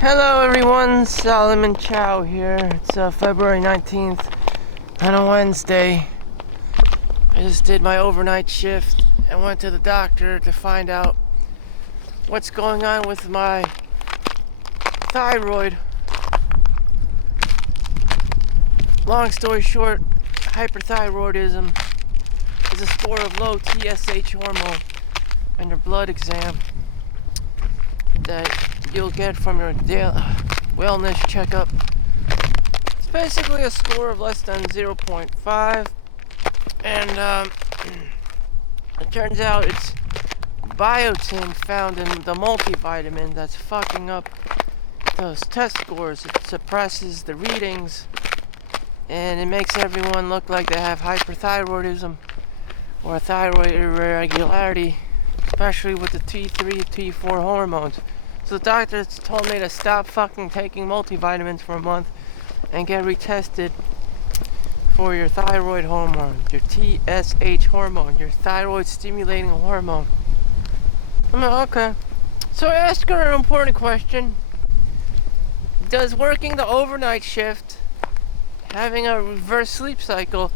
Hello everyone, Solomon Chau here. It's February 19th on a Wednesday. I just did my overnight shift and went to the doctor to find out what's going on with my thyroid. Long story short, hyperthyroidism is a score of low TSH hormone on your blood exam that you'll get from your daily wellness checkup. It's basically a score of less than 0.5, and it turns out it's biotin found in the multivitamin that's fucking up those test scores. It suppresses the readings and it makes everyone look like they have hyperthyroidism or a thyroid irregularity, especially with the T3, T4 hormones. So the doctor told me to stop fucking taking multivitamins for a month and get retested for your thyroid hormone, your TSH hormone, your thyroid stimulating hormone. I'm like, okay. So I asked her an important question. Does working the overnight shift, having a reverse sleep cycle,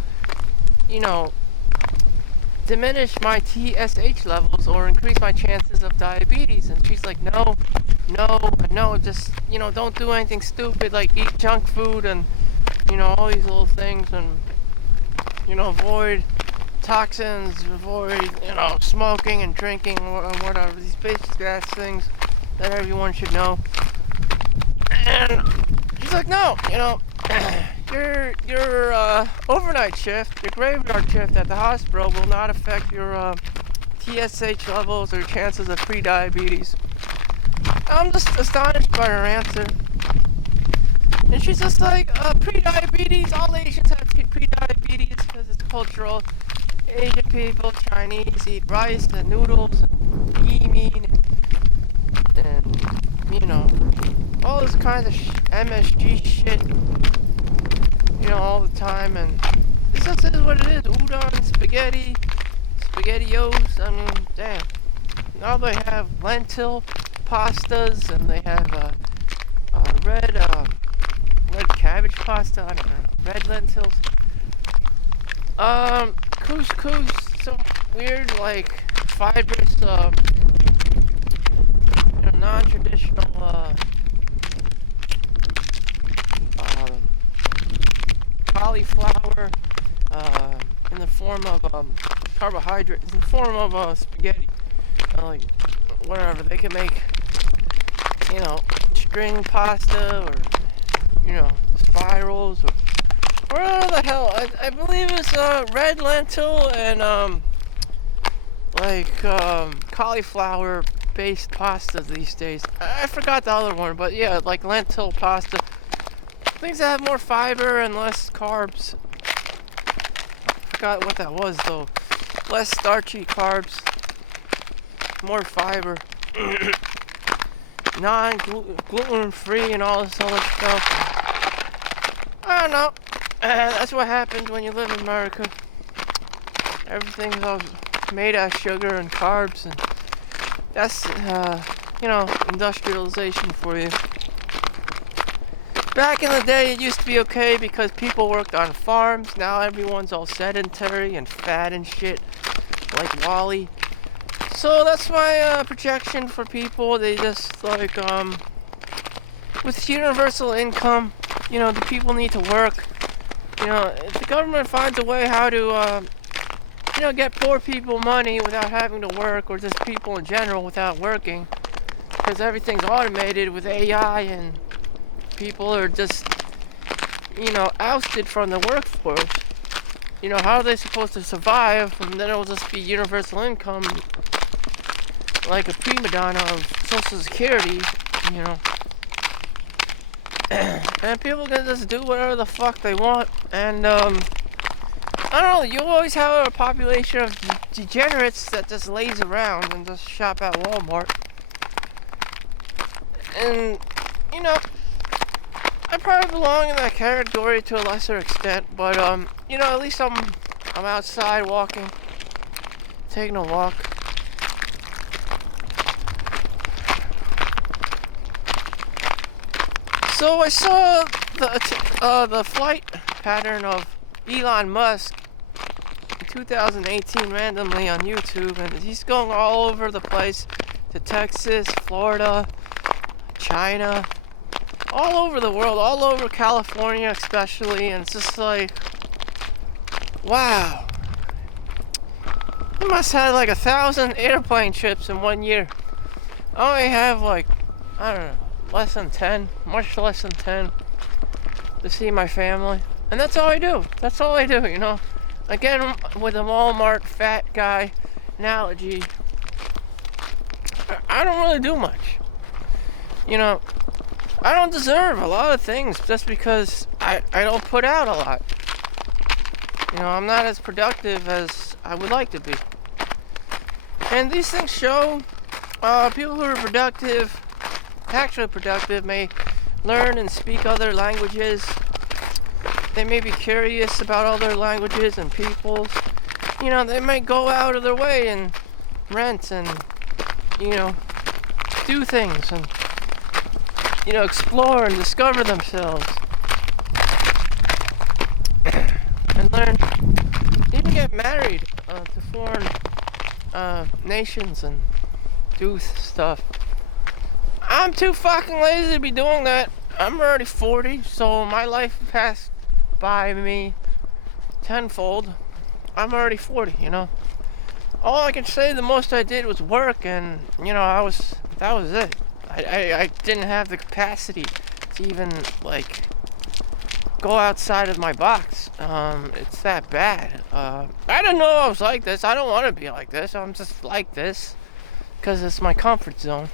diminish my TSH levels or increase my chances of diabetes? And she's like, no, just, don't do anything stupid like eat junk food and, all these little things, and, avoid toxins, avoid, smoking and drinking or whatever, these basic ass things that everyone should know. And she's like, no, your overnight shift, your graveyard shift at the hospital will not affect your TSH levels or chances of pre-diabetes. I'm just astonished by her answer. And she's just like, pre-diabetes, all Asians have pre-diabetes because it's cultural. Asian people, Chinese, eat rice and noodles and meat and all this kind of MSG shit, all the time. And this just is what it is. Udon, spaghetti, SpaghettiOs. I mean, damn. Now they have lentil pastas and they have red cabbage pasta. I don't know. Red lentils. Couscous. Some weird like fibrous, non-traditional cauliflower in the form of carbohydrate, in the form of spaghetti. Like whatever, they can make string pasta or spirals or whatever the hell. I believe it's red lentil and cauliflower based pastas these days. I forgot the other one, but yeah, like lentil pasta, things that have more fiber and less carbs. Forgot what that was though. Less starchy carbs, more fiber, gluten free and all this other stuff. I don't know. That's what happens when you live in America. Everything's all made out of sugar and carbs, and that's industrialization for you. Back in the day, it used to be okay because people worked on farms. Now everyone's all sedentary and fat and shit, like Wally. So that's my projection for people. They just with universal income, the people need to work. If the government finds a way how to, get poor people money without having to work, or just people in general without working, because everything's automated with AI and people are just, ousted from the workforce. How are they supposed to survive? And then it'll just be universal income, like a prima donna of Social Security, and people can just do whatever the fuck they want. And I don't know, you always have a population of degenerates that just lays around and just shop at Walmart. And I probably belong in that category to a lesser extent, but at least I'm outside walking, taking a walk. So I saw the flight pattern of Elon Musk in 2018 randomly on YouTube, and he's going all over the place, to Texas, Florida, China, all over the world, all over California especially, and it's just like, wow. He must have like 1,000 airplane trips in 1 year. I only have like, I don't know, less than 10, much less than 10 to see my family. And that's all I do. That's all I do, you know. Again, with a Walmart fat guy analogy, I don't really do much. You know, I don't deserve a lot of things just because I don't put out a lot. You know, I'm not as productive as I would like to be. And these things show people who are productive, actually productive, may learn and speak other languages. They may be curious about other languages and peoples. You know, they might go out of their way and rent and, you know, do things and, you know, explore and discover themselves. And learn, even get married to foreign nations and do stuff. I'm too fucking lazy to be doing that. I'm already 40, so my life passed by me tenfold. I'm already 40, you know. All I can say, the most I did was work, and you know, that was it. I didn't have the capacity to even like go outside of my box. It's that bad. I didn't know I was like this. I don't want to be like this. I'm just like this because it's my comfort zone.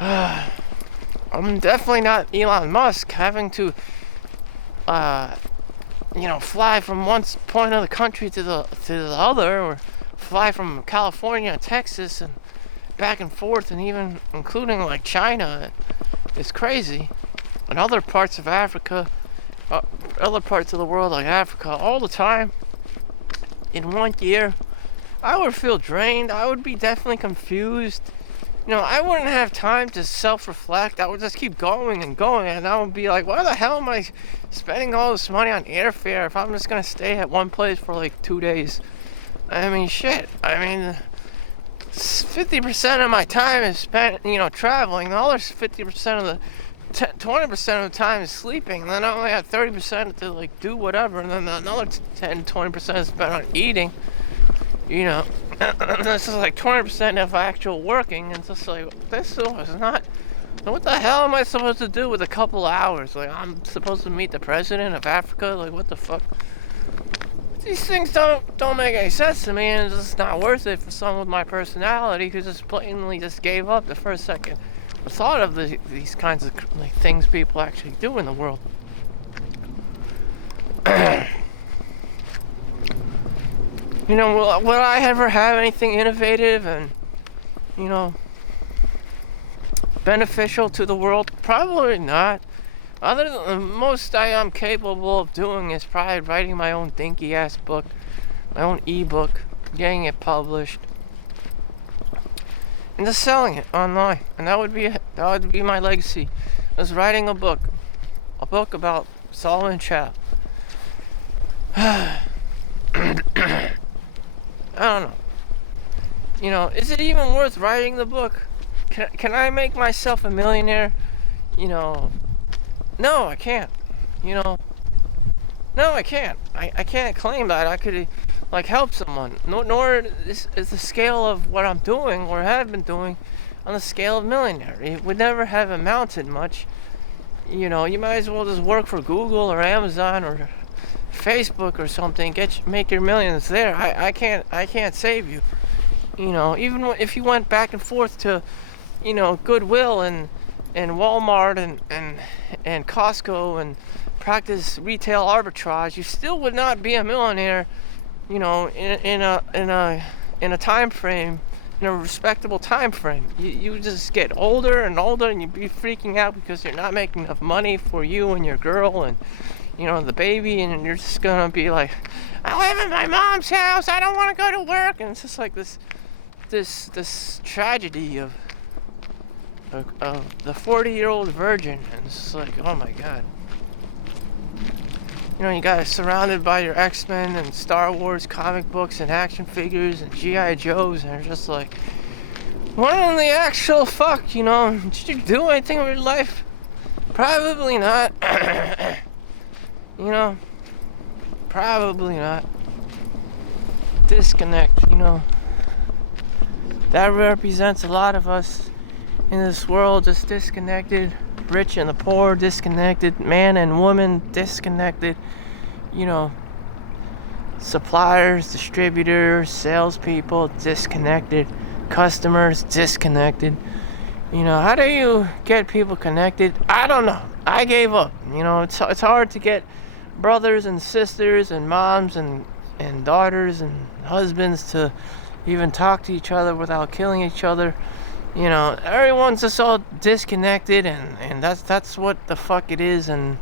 I'm definitely not Elon Musk, having to you know, fly from one point of the country to the other, or fly from California to Texas and back and forth, and even including like China. It's crazy. And other parts of Africa, other parts of the world like Africa, all the time in 1 year. I would feel drained. I would be definitely confused. You know, I wouldn't have time to self-reflect. I would just keep going and going, and I would be like, why the hell am I spending all this money on airfare if I'm just gonna stay at one place for like 2 days? I mean, shit. I mean, 50% of my time is spent, you know, traveling. The other 50% of the 20% of the time is sleeping, and then I only have 30% to like do whatever, and then another 10-20% is spent on eating. You know, this is like 20% of actual working, and it's just like, this is not. What the hell am I supposed to do with a couple hours? Like, I'm supposed to meet the president of Africa? Like, what the fuck? These things don't make any sense to me, and it's just not worth it for someone with my personality who just blatantly just gave up the first second the thought of these kinds of like, things people actually do in the world. You know, will I ever have anything innovative and, you know, beneficial to the world? Probably not. Other than the most I am capable of doing is probably writing my own dinky ass book, my own ebook, getting it published, and just selling it online. And that would be it. That would be my legacy. Is writing a book about Solomon Chau. I don't know. You know, is it even worth writing the book? Can I make myself a millionaire? You know, no, I can't. You know, no, I can't. I can't claim that I could like help someone. Nor is the scale of what I'm doing or have been doing on the scale of millionaire. It would never have amounted much. You know, you might as well just work for Google or Amazon or Facebook or something, make your millions there. I can't save you. You know, even if you went back and forth to, you know, Goodwill and Walmart and Costco and practice retail arbitrage, you still would not be a millionaire. You know, in a time frame, in a respectable time frame. You just get older and older, and you'd be freaking out because you're not making enough money for you and your girl and, you know, the baby, and you're just gonna be like, I live in my mom's house, I don't want to go to work. And it's just like this tragedy of of the 40-year-old virgin, and it's just like, oh my god. You know, you got surrounded by your X-Men and Star Wars comic books and action figures and G.I. Joes, and it's just like, what in the actual fuck, you know? Did you do anything with your life? Probably not. You know, probably not. Disconnect, you know. That represents a lot of us in this world, just disconnected. Rich and the poor, disconnected. Man and woman, disconnected. You know, suppliers, distributors, salespeople, disconnected. Customers, disconnected. You know, how do you get people connected? I don't know. I gave up. You know, it's hard to get brothers and sisters and moms and daughters and husbands to even talk to each other without killing each other. You know, everyone's just all disconnected, and that's what the fuck it is. And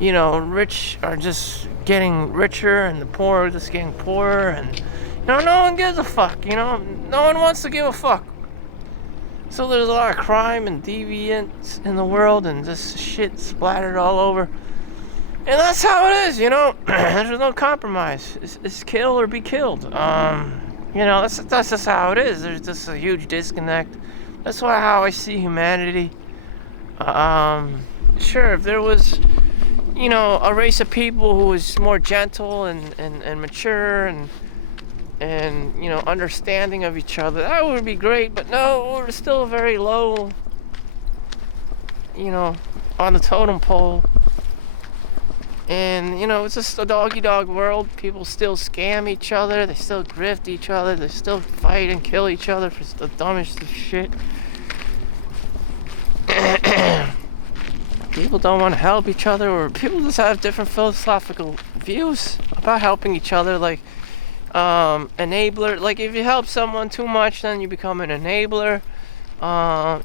you know, rich are just getting richer and the poor are just getting poorer, and you know, no one gives a fuck. You know, no one wants to give a fuck. So there's a lot of crime and deviance in the world, and just shit splattered all over. And that's how it is, you know. There's no compromise. It's kill or be killed. You know, that's just how it is. There's just a huge disconnect. That's how I see humanity. Sure, if there was, you know, a race of people who was more gentle and mature and you know, understanding of each other, that would be great. But no, we're still very low, you know, on the totem pole. And you know, it's just a dog-eat-dog world. People still scam each other, they still grift each other, they still fight and kill each other for the dumbest of shit. People don't want to help each other, or people just have different philosophical views about helping each other. Like enabler, like if you help someone too much, then you become an enabler.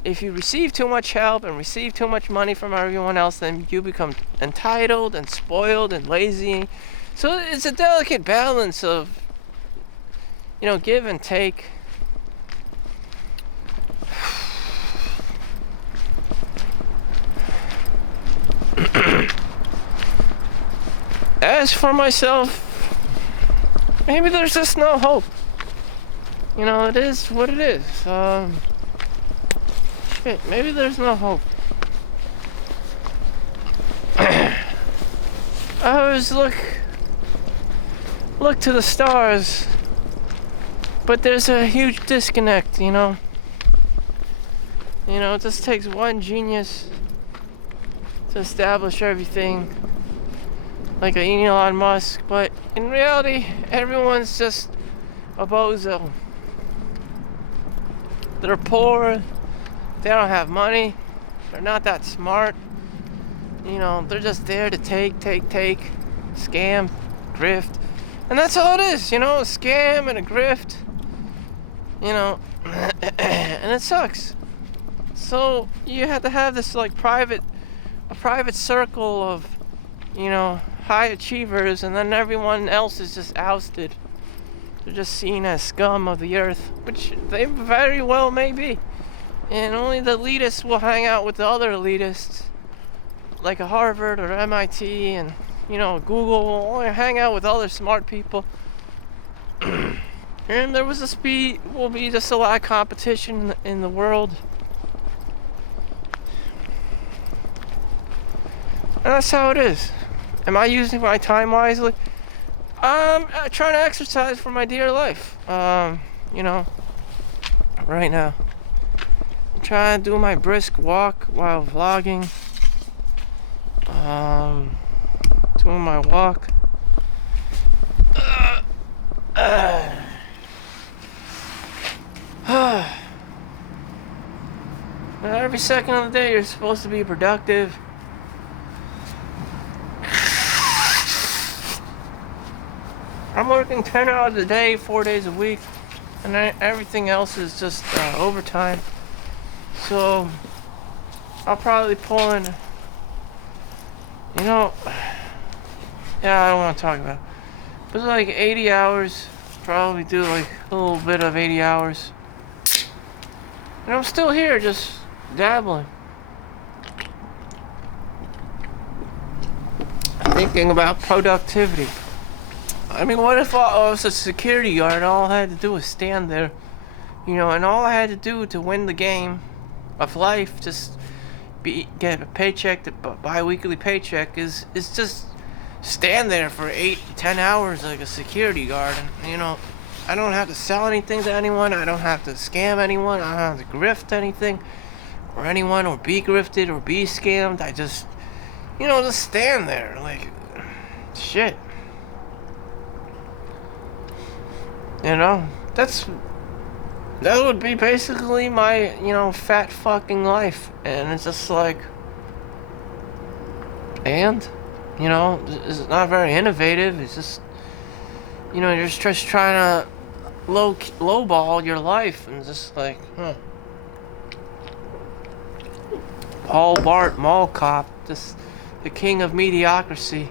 If you receive too much help and receive too much money from everyone else, then you become entitled and spoiled and lazy. So it's a delicate balance of, you know, give and take. As for myself, maybe there's just no hope. You know, it is what it is. Shit, maybe there's no hope. I always look to the stars, but there's a huge disconnect, you know. You know, it just takes one genius to establish everything, like a Elon Musk, but in reality, everyone's just a bozo. They're poor, they don't have money, they're not that smart, you know, they're just there to take, scam, grift, and that's all it is, you know, a scam and a grift, you know, and it sucks. So you have to have this like a private circle of, you know, high achievers, and then everyone else is just ousted. They're just seen as scum of the earth, which they very well may be. And only the elitists will hang out with the other elitists, like a Harvard or MIT, and you know, Google will only hang out with other smart people. And there will be just a lot of competition in the world. And that's how it is. Am I using my time wisely? I'm trying to exercise for my dear life. You know, right now. I'm trying to do my brisk walk while vlogging. Doing my walk. Every second of the day you're supposed to be productive. I'm working 10 hours a day, 4 days a week, and everything else is just overtime. So I'll probably pull in, you know, yeah, I don't want to talk about it, but it's like 80 hours, probably do like a little bit of 80 hours. And I'm still here just dabbling. Thinking about productivity. I mean, what if I was a security guard and all I had to do was stand there, and all I had to do to win the game of life, just get a paycheck, bi-weekly paycheck, is just stand there for 8-10 hours like a security guard, and I don't have to sell anything to anyone, I don't have to scam anyone, I don't have to grift anything or anyone, or be grifted or be scammed. I just just stand there like shit. That would be basically my, fat fucking life. And it's just like, it's not very innovative. It's just, you're just trying to lowball your life. And just like, Paul Bart, mall cop, just the king of mediocrity.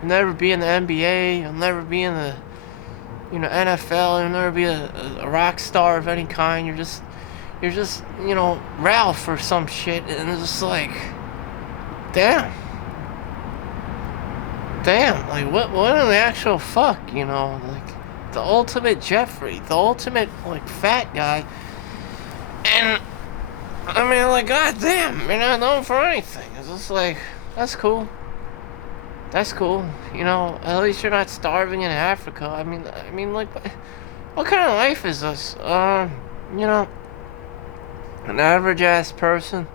You'll never be in the NBA. You'll never be in the NFL. You'll never be a rock star of any kind. You're just Ralph or some shit, and it's just like, damn, like what in the actual fuck, like the ultimate Jeffrey, the ultimate like fat guy, and I mean, like, goddamn, you're not known for anything. It's just like, that's cool. That's cool, at least you're not starving in Africa. I mean, like, what kind of life is this? An average-ass person,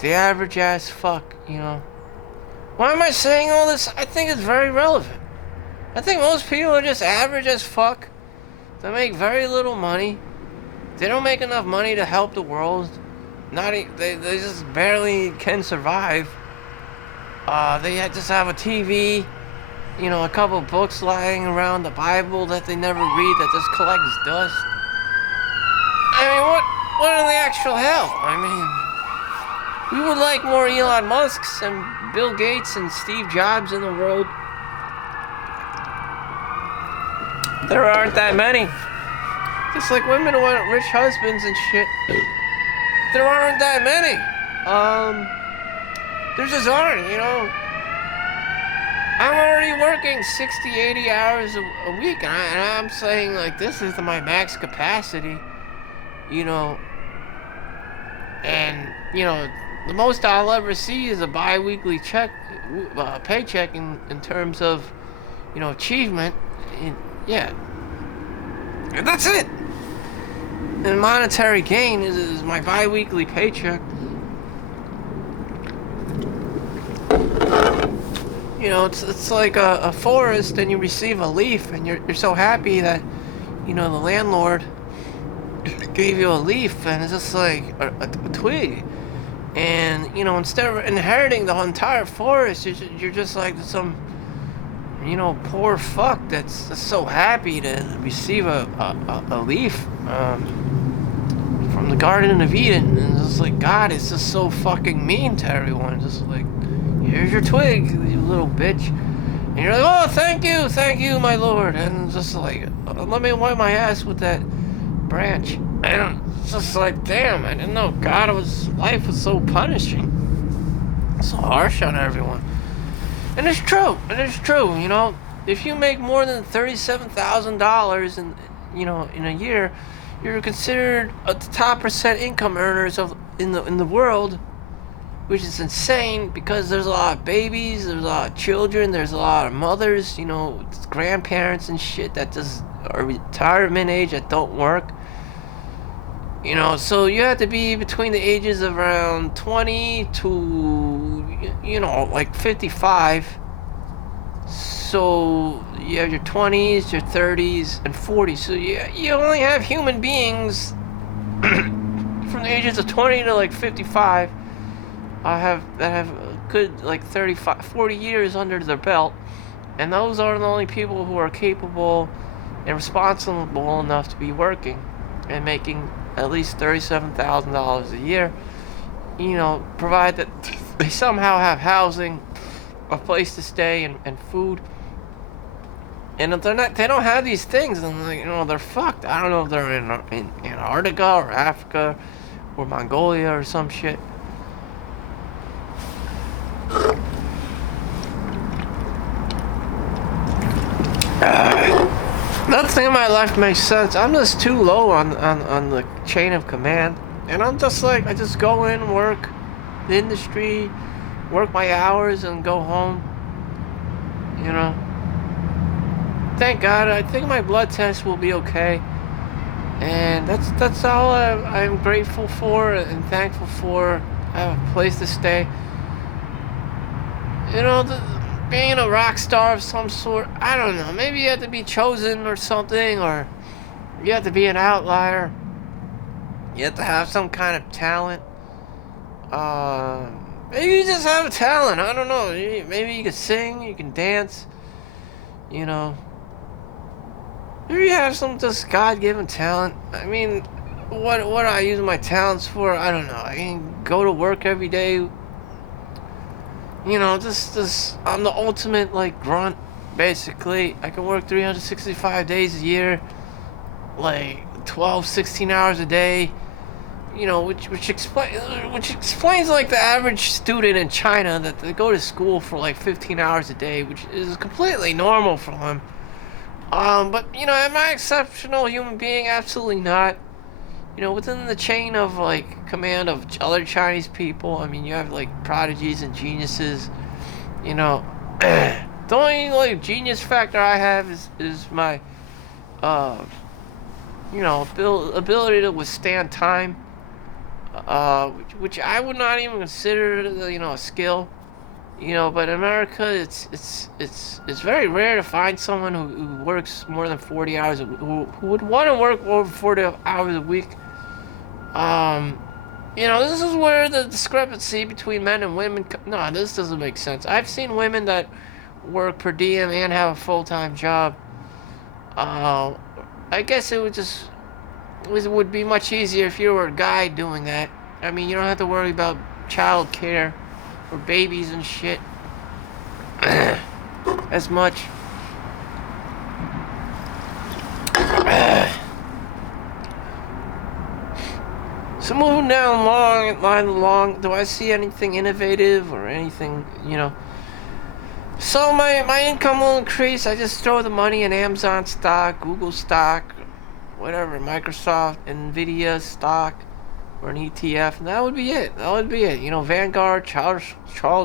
the average-ass fuck, Why am I saying all this? I think it's very relevant. I think most people are just average as fuck. They make very little money. They don't make enough money to help the world. They just barely can survive. They just have a TV, a couple books lying around, the Bible that they never read that just collects dust. I mean, what in the actual hell? I mean, we would like more Elon Musks and Bill Gates and Steve Jobs in the world. There aren't that many. Just like women who want rich husbands and shit. There aren't that many. There just aren't, I'm already working 60, 80 hours a week, and I'm saying, like, this is my max capacity, and, the most I'll ever see is a bi-weekly paycheck in terms of, achievement, yeah, and that's it. And monetary gain is my bi-weekly paycheck. It's like a forest, and you receive a leaf, and you're so happy that, the landlord gave you a leaf, and it's just like a twig. And, instead of inheriting the entire forest, you're just like some, poor fuck that's just so happy to receive a leaf from the Garden of Eden. And it's just like, God, it's just so fucking mean to everyone. Just like, here's your twig, you little bitch. And you're like, oh, thank you, my lord. And it's just like, let me wipe my ass with that branch. And it's just like, damn, I didn't know life was so punishing. So harsh on everyone. And it's true, if you make more than $37,000 in a year, you're considered the top percent income earners in the world, which is insane because there's a lot of babies, there's a lot of children, there's a lot of mothers, grandparents and shit that just are retirement age that don't work. So you have to be between the ages of around 20 to, like 55. So you have your 20s, your 30s, and 40s. So you only have human beings from the ages of 20 to like 55 that have a good like 40 years under their belt. And those are the only people who are capable and responsible enough to be working and making at least $37,000 a year, provide that they somehow have housing, a place to stay, and food. And if they don't have these things, then they're fucked. I don't know if they're in Antarctica or Africa or Mongolia or some shit. Nothing in my life makes sense. I'm just too low on the chain of command. And I'm just like, I just go in, work the industry, work my hours, and go home. You know. Thank God, I think my blood test will be okay. And that's all I'm grateful for and thankful for. I have a place to stay. You know, being a rock star of some sort, I don't know. Maybe you have to be chosen or something, or you have to be an outlier. You have to have some kind of talent. Maybe you just have a talent. I don't know. Maybe you can sing, you can dance. You know. Maybe you have some just God-given talent. I mean, what do I use my talents for? I don't know. I can go to work every day. You know, just I'm the ultimate like grunt. Basically, I can work 365 days a year, like 12, 16 hours a day. You know, which explains like the average student in China that they go to school for like 15 hours a day, which is completely normal for them. But you know, am I an exceptional human being? Absolutely not. You know, within the chain of like command of other Chinese people, I mean, you have like prodigies and geniuses. You know, the only like genius factor I have is my, you know, ability to withstand time. Which I would not even consider, you know, a skill. You know, but in America, it's very rare to find someone who works more than 40 hours, who would want to work over 40 hours a week. You know, this is where the discrepancy between men and women. No, this doesn't make sense. I've seen women that work per diem and have a full-time job. I guess it would be much easier if you were a guy doing that. I mean, you don't have to worry about child care or babies and shit as much. So moving down along, do I see anything innovative or anything, you know? So my income will increase. I just throw the money in Amazon stock, Google stock, whatever, Microsoft, Nvidia stock, or an ETF, and that would be it. You know, Vanguard, Charles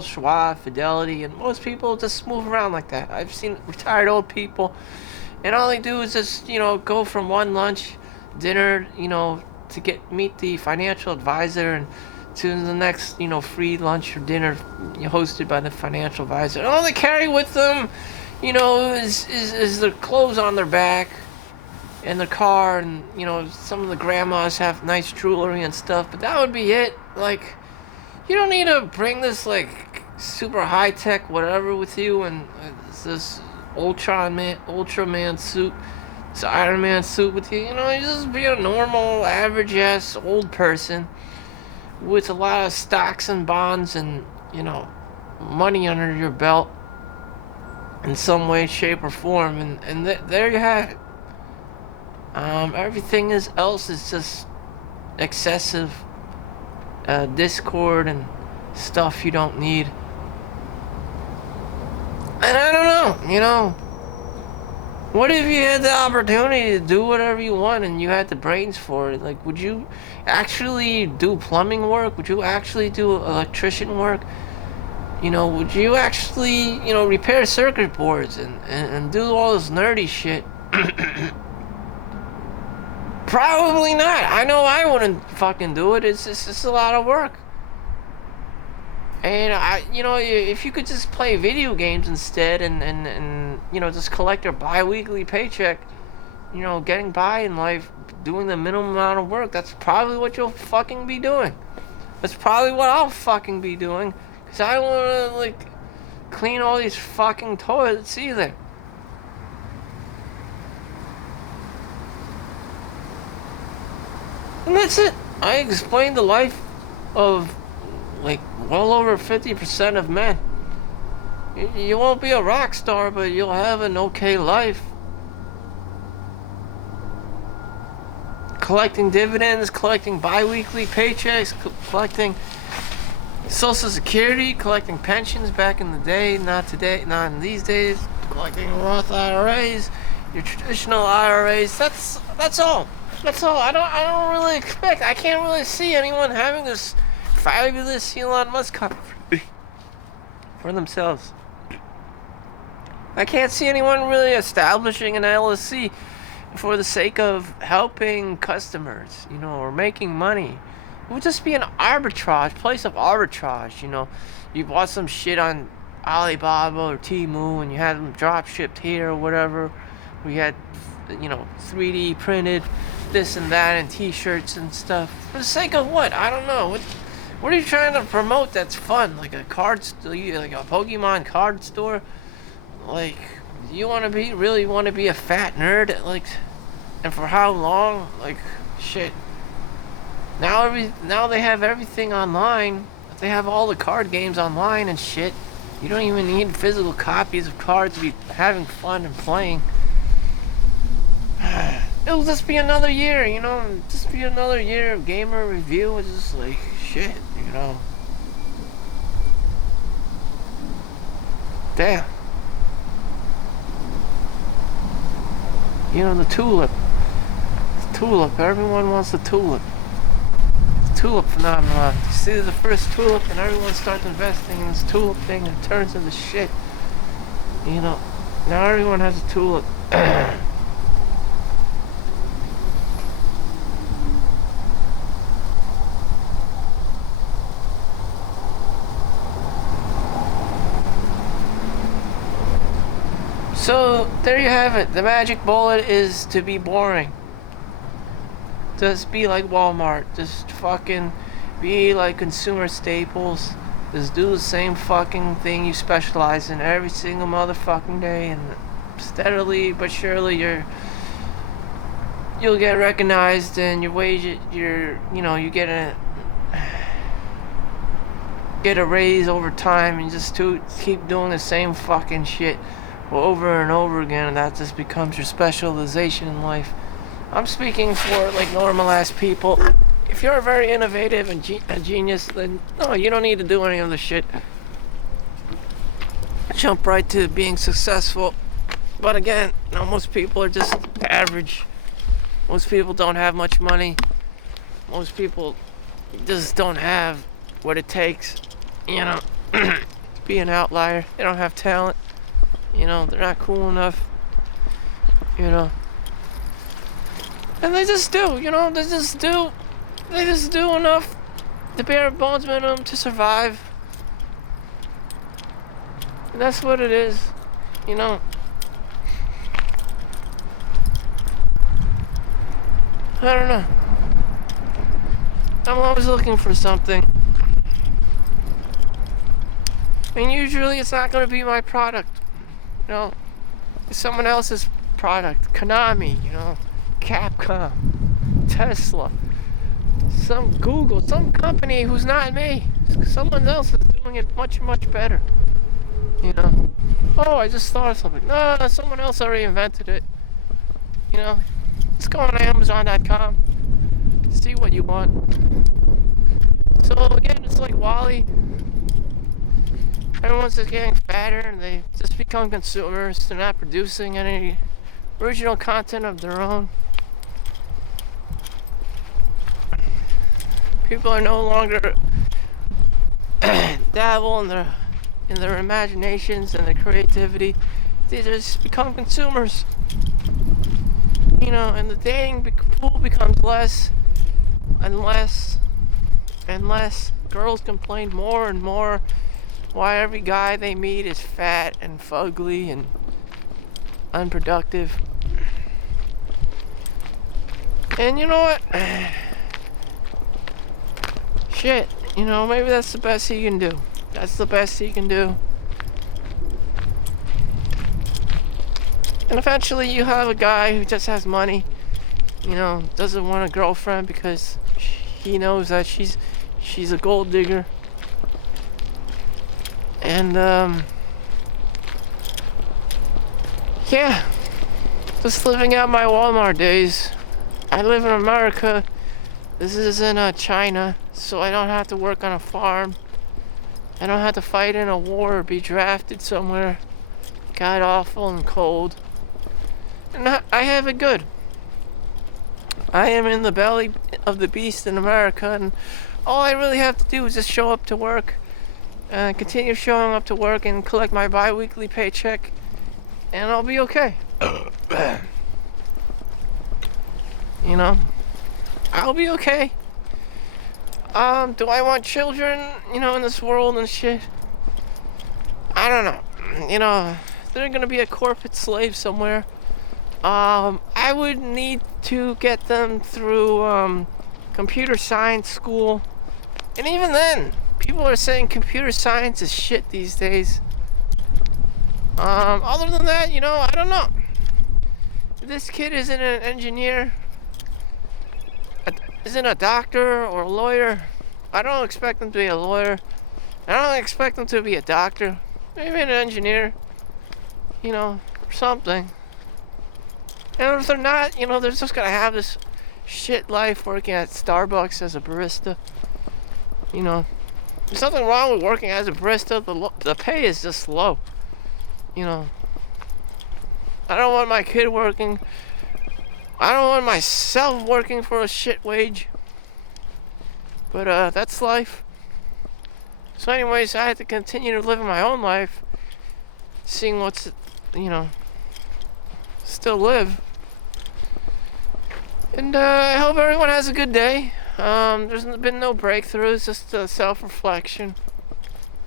Schwab, Fidelity, and most people just move around like that. I've seen retired old people, and all they do is just, you know, go from one lunch, dinner, you know, to meet the financial advisor, and to the next, you know, free lunch or dinner hosted by the financial advisor. And all they carry with them, you know, is their clothes on their back, in the car, and you know, some of the grandmas have nice jewelry and stuff, but that would be it. Like, you don't need to bring this like super high-tech whatever with you, and it's this Ultraman suit, it's Iron Man suit with you. You know, you just be a normal, average-ass old person with a lot of stocks and bonds and, you know, money under your belt in some way, shape, or form, and there you have it. Everything else is just excessive discord and stuff you don't need. And I don't know, you know, what if you had the opportunity to do whatever you want and you had the brains for it? Like, would you actually do plumbing work? Would you actually do electrician work? You know, would you actually, you know, repair circuit boards and do all this nerdy shit? Probably not. I know I wouldn't fucking do it. It's just a lot of work. And you know, if you could just play video games instead and you know, just collect your bi-weekly paycheck, you know, getting by in life, doing the minimum amount of work, that's probably what you'll fucking be doing. That's probably what I'll fucking be doing. Because I don't want to, like, clean all these fucking toilets either. And that's it. I explained the life of, like, well over 50% of men. You won't be a rock star, but you'll have an okay life. collecting dividends, collecting bi-weekly paychecks, collecting Social Security, collecting pensions back in the day, not today, not in these days, collecting Roth IRAs, your traditional IRAs. That's all. That's all. I don't really expect. I can't really see anyone having this fabulous Elon Musk company for themselves. I can't see anyone really establishing an LLC for the sake of helping customers, or making money. It would just be an arbitrage, place of arbitrage, You bought some shit on Alibaba or Temu and you had them drop shipped here or whatever. We had, 3D printed this and that and t-shirts and stuff. For the sake of what? I don't know. What are you trying to promote that's fun? Like a Pokemon card store? Like, you really want to be a fat nerd? Like, and for how long? Like, shit. Now they have everything online. They have all the card games online and shit. You don't even need physical copies of cards to be having fun and playing. It'll just be another year, just be another year of gamer review. It's just like, shit, Damn. The tulip. The tulip. Everyone wants the tulip. The tulip phenomenon. You see the first tulip and everyone starts investing in this tulip thing and it turns into shit. Now everyone has a tulip. So, there you have it. The magic bullet is to be boring. Just be like Walmart. Just fucking be like Consumer Staples. Just do the same fucking thing you specialize in every single motherfucking day, and steadily but surely you'll get recognized, and your wage, you get a raise over time, and just keep doing the same fucking shit over and over again, and that just becomes your specialization in life. I'm speaking for like normal ass people. If you're very innovative and a genius, then no, you don't need to do any of the shit. Jump right to being successful. But again, most people are just average. Most people don't have much money. Most people just don't have what it takes, to be an outlier. They don't have talent. They're not cool enough, and they just do, they just do enough, the bare bones minimum to survive, and that's what it is, I don't know, I'm always looking for something, and usually it's not going to be my product. It's someone else's product. Konami, Capcom, Tesla, some Google, some company who's not me. Someone else is doing it much, much better. Oh, I just thought of something. No, someone else already invented it. Let's go on Amazon.com, see what you want. So again, it's like Wally. Everyone's just getting fatter and they just become consumers. They're not producing any original content of their own. People are no longer dabble in their imaginations and their creativity. They just become consumers. And the dating pool becomes less and less and less. Girls complain more and more why every guy they meet is fat and fugly and unproductive. And you know what? Shit, maybe that's the best he can do. That's the best he can do. And eventually you have a guy who just has money, doesn't want a girlfriend because he knows that she's a gold digger. And, yeah, just living out my Walmart days. I live in America. This isn't China, so I don't have to work on a farm. I don't have to fight in a war or be drafted somewhere god awful and cold. And I have it good. I am in the belly of the beast in America, and all I really have to do is just show up to work, continue showing up to work and collect my bi-weekly paycheck, and I'll be okay. You know, I'll be okay. Do I want children, in this world and shit? I don't know. They're gonna be a corporate slave somewhere. I would need to get them through computer science school. And even then, people are saying computer science is shit these days. Other than that, I don't know. This kid isn't an engineer, isn't a doctor or a lawyer. I don't expect him to be a lawyer. I don't expect him to be a doctor. Maybe an engineer, or something. And if they're not, they're just gonna have this shit life working at Starbucks as a barista. There's nothing wrong with working as a barista. The pay is just low. I don't want my kid working. I don't want myself working for a shit wage. But that's life. So anyways, I had to continue to live my own life, seeing what's, still live. And I hope everyone has a good day. There's been no breakthroughs, just self-reflection.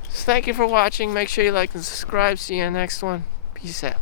So thank you for watching. Make sure you like and subscribe. See you in the next one. Peace out.